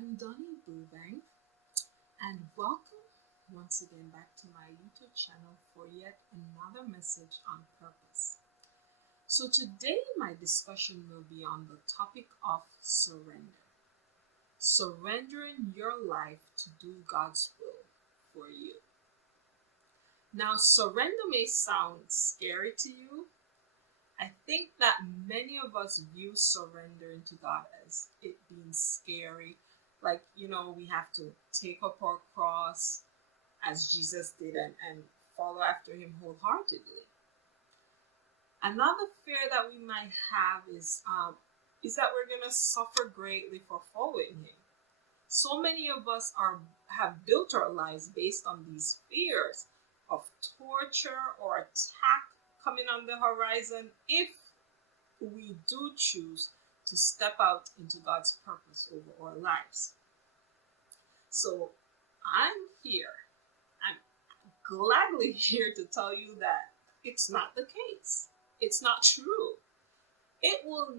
I'm Donnie Burbank, and welcome once again back to my YouTube channel for yet another message on purpose. So, today my discussion will be on the topic of surrender. Surrendering your life to do God's will for you. Now, surrender may sound scary to you. I think that many of us view surrendering to God as it being scary. Like, we have to take up our cross as Jesus did and follow after him wholeheartedly. Another fear that we might have is that we're going to suffer greatly for following him. So many of us have built our lives based on these fears of torture or attack coming on the horizon if we do choose to step out into God's purpose over our lives. So I'm gladly here to tell you that it's not the case. It's not true. It will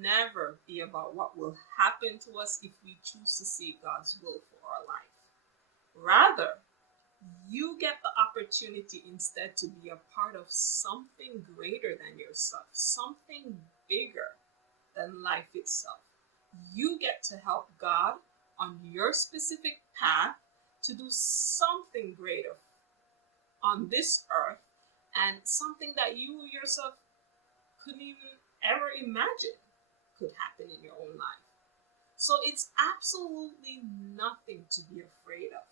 never be about what will happen to us if we choose to seek God's will for our life. Rather, you get the opportunity instead to be a part of something greater than yourself, something bigger than life itself. You get to help God on your specific path to do something greater on this earth and something that you yourself couldn't even ever imagine could happen in your own life. So it's absolutely nothing to be afraid of.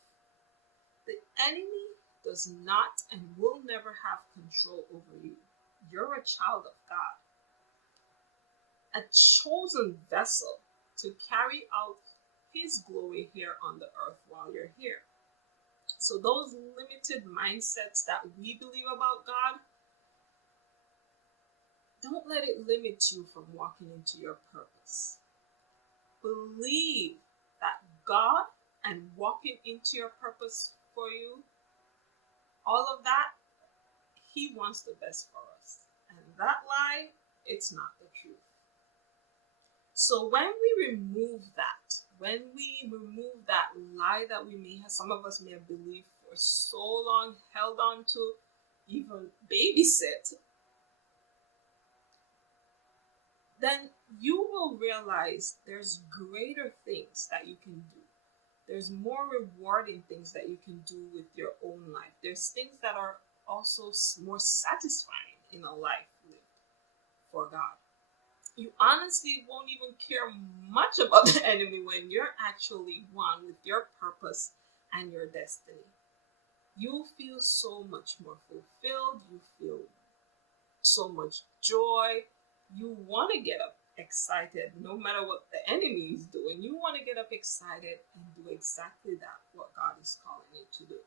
The enemy does not and will never have control over you. You're a child of God, a chosen vessel to carry out his glory here on the earth while you're here. So those limited mindsets that we believe about God, don't let it limit you from walking into your purpose. Believe that God and walking into your purpose for you, all of that, he wants the best for us. And that lie, it's not the truth. So when we remove that lie that we may have, some of us may have believed for so long, held on to, even babysit, then you will realize there's greater things that you can do. There's more rewarding things that you can do with your own life. There's things that are also more satisfying in a life lived for God. You honestly won't even care much about the enemy when you're actually one with your purpose and your destiny. You'll feel so much more fulfilled. You feel so much joy. You want to get up excited no matter what the enemy is doing. You want to get up excited and do exactly that, what God is calling you to do.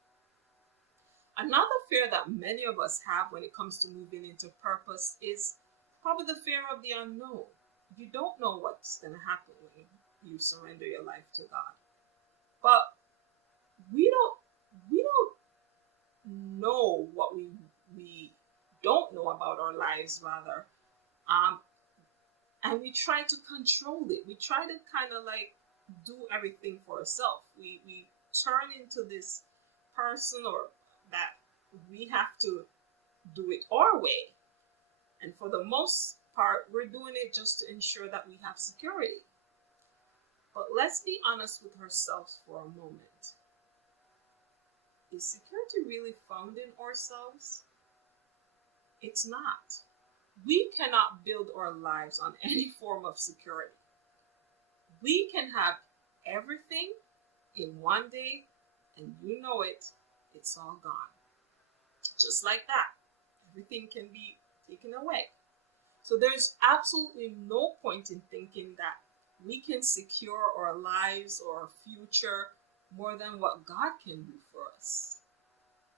Another fear that many of us have when it comes to moving into purpose is probably the fear of the unknown. You don't know what's going to happen when you surrender your life to God. But we don't know what we don't know about our lives, rather. And we try to control it. We try to kind of like do everything for ourselves. We turn into this person or that we have to do it our way. And for the most part, we're doing it just to ensure that we have security. But let's be honest with ourselves for a moment. Is security really found in ourselves? It's not. We cannot build our lives on any form of security. We can have everything in one day, and you know it, it's all gone. Just like that, everything can be taken away. So there's absolutely no point in thinking that we can secure our lives or our future more than what God can do for us.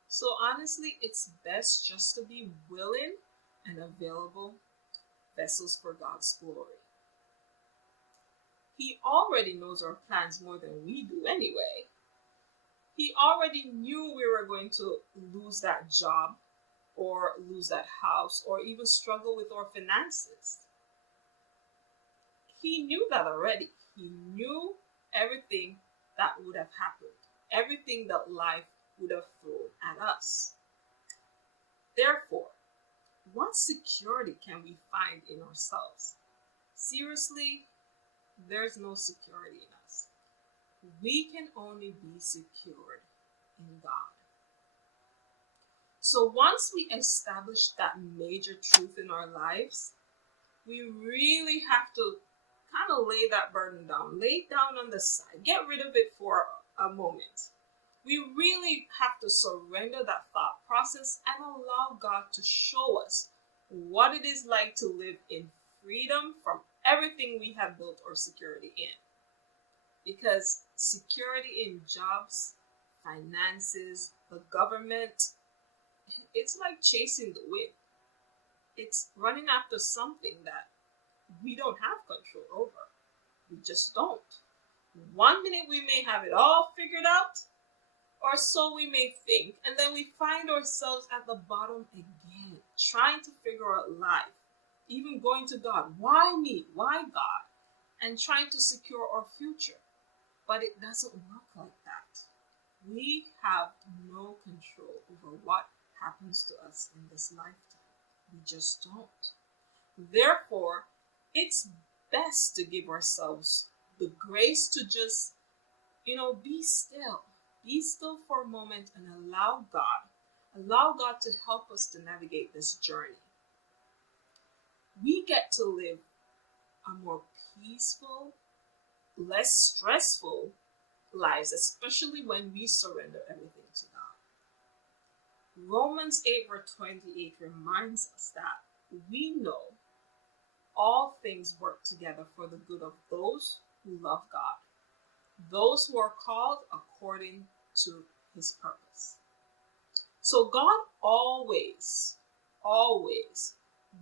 So honestly, it's best just to be willing and available vessels for God's glory. He already knows our plans more than we do anyway. He already knew we were going to lose that job or lose that house or even struggle with our finances. He knew that already. He knew everything that would have happened, everything that life would have thrown at us. Therefore, what security can we find in ourselves? Seriously, there's no security in us. We can only be secured in God. So once we establish that major truth in our lives, we really have to kind of lay that burden down, lay it down on the side, get rid of it for a moment. We really have to surrender that thought process and allow God to show us what it is like to live in freedom from everything we have built our security in. Because security in jobs, finances, the government, it's like chasing the wind. It's running after something that we don't have control over. We just don't. One minute we may have it all figured out, or so we may think, and then we find ourselves at the bottom again, trying to figure out life, even going to God. Why me? Why God? And trying to secure our future. But it doesn't work like that. We have no control over what happens to us in this lifetime. We just don't. Therefore, it's best to give ourselves the grace to just, be still. Be still for a moment and allow God to help us to navigate this journey. We get to live a more peaceful, less stressful lives, especially when we surrender everything to God. Romans 8 verse 28 reminds us that we know all things work together for the good of those who love God, those who are called according to his purpose. So God always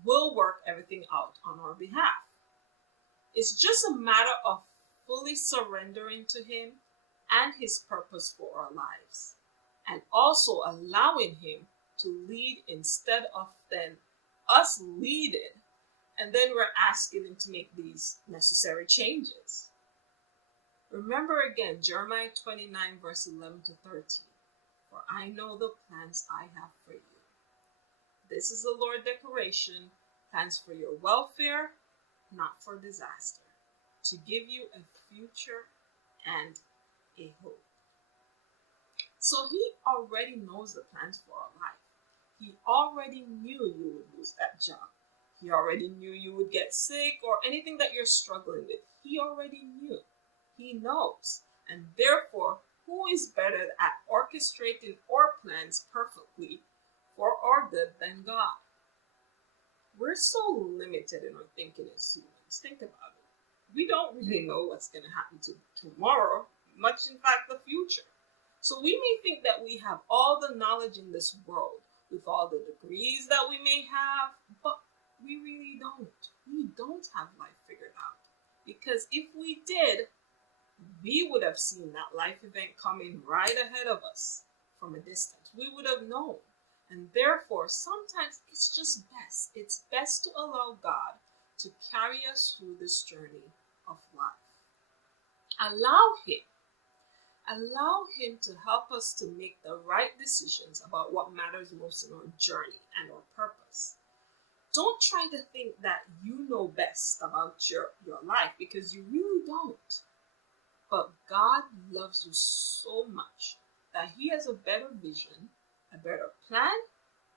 will work everything out on our behalf. It's just a matter of fully surrendering to him and his purpose for our lives, and also allowing him to lead instead of then us leading, and then we're asking him to make these necessary changes. Remember again, Jeremiah 29 verse 11 to 13. For I know the plans I have for you. This is the Lord declaration, plans for your welfare, not for disaster, to give you a future and a hope. So he already knows the plans for our life. He already knew you would lose that job. He already knew you would get sick or anything that you're struggling with. He already knew. He knows. And therefore, who is better at orchestrating our plans perfectly for our good than God? We're so limited in our thinking as humans. Think about it. We don't really know what's going to happen to tomorrow, much in fact the future. So we may think that we have all the knowledge in this world with all the degrees that we may have, but we really don't. We don't have life figured out. Because if we did, we would have seen that life event coming right ahead of us from a distance. We would have known. And therefore, sometimes it's just best. It's best to allow God to carry us through this journey of life. Allow him to help us to make the right decisions about what matters most in our journey and our purpose. Don't try to think that you know best about your life, because you really don't. But God loves you so much that he has a better vision, a better plan,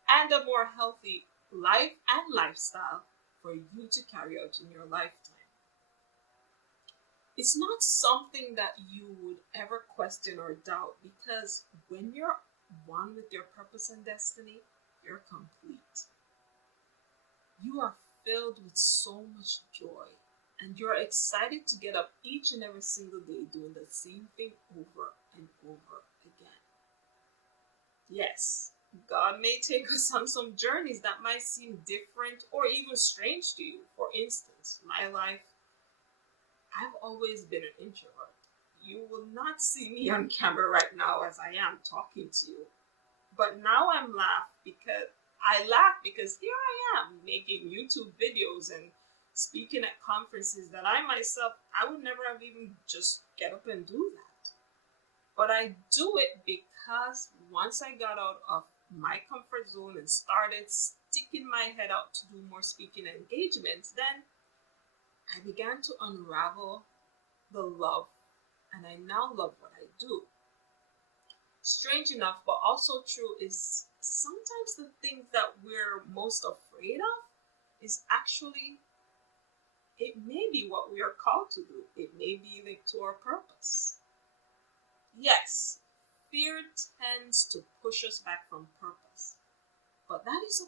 and a more healthy life and lifestyle for you to carry out in your lifetime. It's not something that you would ever question or doubt, because when you're one with your purpose and destiny, you're complete. You are filled with so much joy, and you're excited to get up each and every single day doing the same thing over and over again. Yes, God may take us on some journeys that might seem different or even strange to you. For instance, my life, I've always been an introvert. You will not see me on camera right now as I am talking to you. But now I laugh because here I am making YouTube videos and speaking at conferences that I myself, I would never have even just get up and do that. But I do it because once I got out of my comfort zone and started sticking my head out to do more speaking engagements, then I began to unravel the love, and I now love what I do. Strange enough, but also true, is sometimes the things that we're most afraid of is actually, it may be what we are called to do. It may be linked to our purpose. Yes, fear tends to push us back from purpose, but that's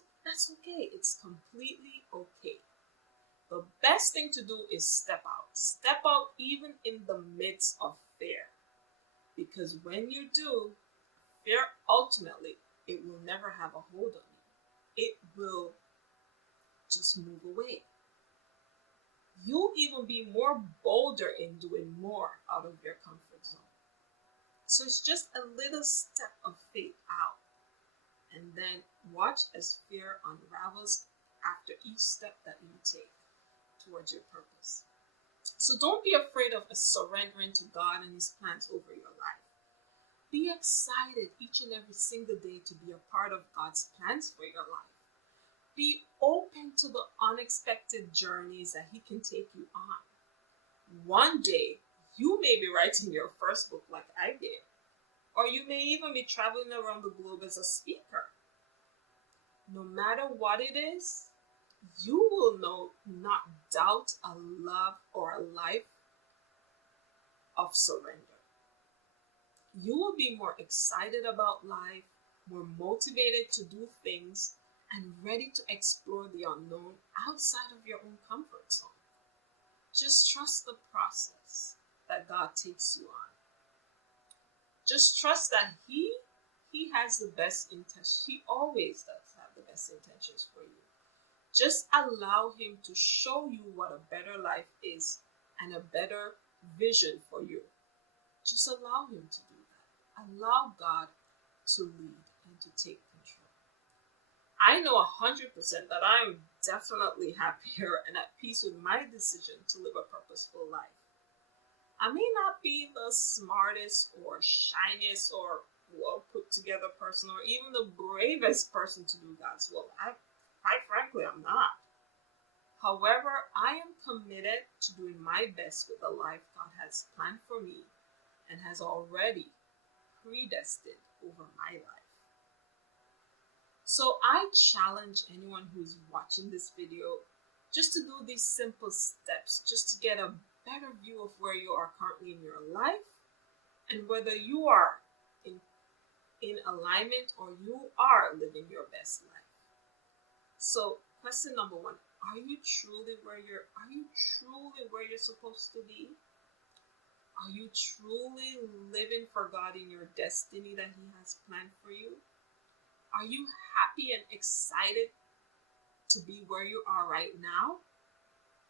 okay. It's completely okay. The best thing to do is step out. Step out even in the midst of fear, because when you do, fear ultimately, it will never have a hold on you. It will just move away. You'll even be more bolder in doing more out of your comfort zone. So it's just a little step of faith out. And then watch as fear unravels after each step that you take towards your purpose. So don't be afraid of surrendering to God and His plans over your life. Be excited each and every single day to be a part of God's plans for your life. Be open to the unexpected journeys that He can take you on. One day, you may be writing your first book like I did, or you may even be traveling around the globe as a speaker. No matter what it is, you will not doubt a love or a life of surrender. You will be more excited about life, more motivated to do things, and ready to explore the unknown outside of your own comfort zone. Just trust the process that God takes you on. Just trust that He has the best intentions. He always does have the best intentions for you. Just allow Him to show you what a better life is and a better vision for you. Just allow Him to do that. Allow God to lead and to take control. I know 100% that I'm definitely happier and at peace with my decision to live a purposeful life. I may not be the smartest or shiniest or well put together person or even the bravest person to do God's will. Quite frankly, I'm not. However, I am committed to doing my best with the life God has planned for me and has already predestined over my life. So I challenge anyone who's watching this video just to do these simple steps, just to get a better view of where you are currently in your life and whether you are in alignment or you are living your best life. So question number 1, are you truly where you're supposed to be? Are you truly living for God in your destiny that He has planned for you? Are you happy and excited to be where you are right now?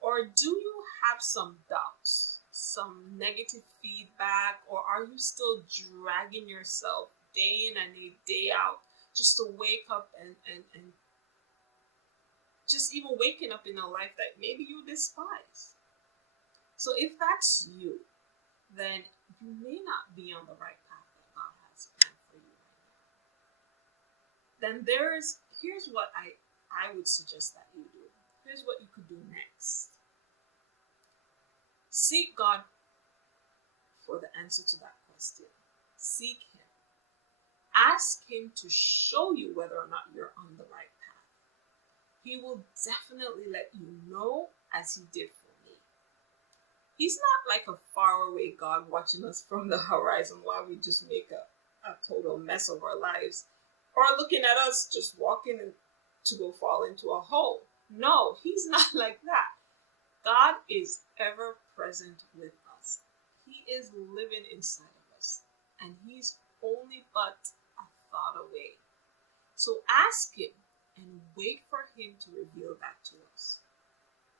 Or do you have some doubts, some negative feedback, or are you still dragging yourself day in and day out just to wake up and just even waking up in a life that maybe you despise? So if that's you, then you may not be on the right path that God has planned for you right now. Then here's what I would suggest that you do. Here's what you could do next. Seek God for the answer to that question. Seek Him. Ask Him to show you whether or not you're on the right path. He will definitely let you know, as He did for me. He's not like a faraway God watching us from the horizon while we just make a total mess of our lives, or looking at us just walking to go fall into a hole. No, He's not like that. God is ever present with us. He is living inside of us, and He's only but a thought away. So ask Him and wait for Him to reveal that to us.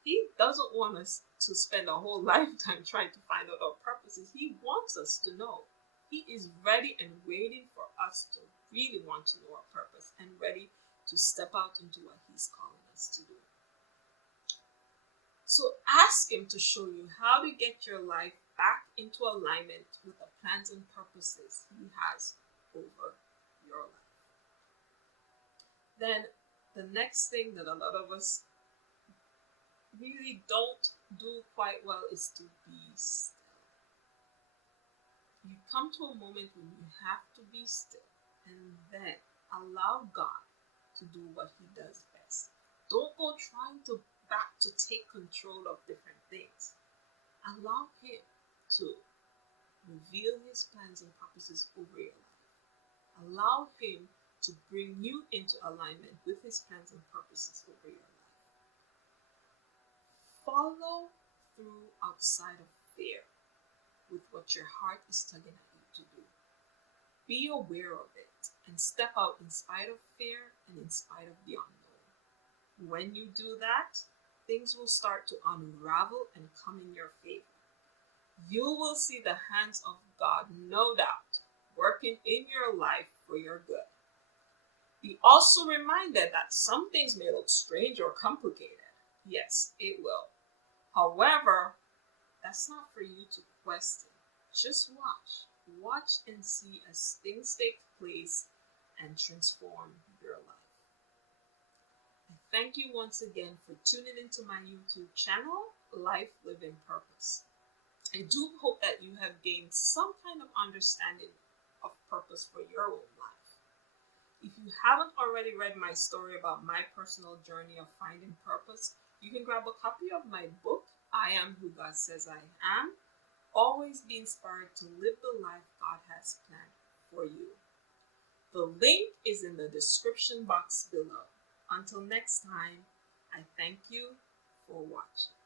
He doesn't want us to spend a whole lifetime trying to find out our purposes. He wants us to know. He is ready and waiting for us to really want to know our purpose and ready to step out into what He's calling us to do. So ask Him to show you how to get your life back into alignment with the plans and purposes He has over your life. Then the next thing that a lot of us really don't do quite well is to be still. You come to a moment when you have to be still and then allow God to do what He does best. Don't go trying to take control of different things. Allow Him to reveal His plans and purposes over your life. Allow Him to bring you into alignment with His plans and purposes over your life. Follow through outside of fear with what your heart is tugging at you to do. Be aware of it and step out in spite of fear and in spite of the unknown. When you do that, things will start to unravel and come in your favor. You will see the hands of God, no doubt, working in your life for your good. Be also reminded that some things may look strange or complicated. Yes, it will. However, that's not for you to question. Just watch. Watch and see as things take place and transform your life. I thank you once again for tuning into my YouTube channel, Life Living Purpose. I do hope that you have gained some kind of understanding of purpose for your own life. If you haven't already read my story about my personal journey of finding purpose, you can grab a copy of my book, I Am Who God Says I Am. Always be inspired to live the life God has planned for you. The link is in the description box below. Until next time, I thank you for watching.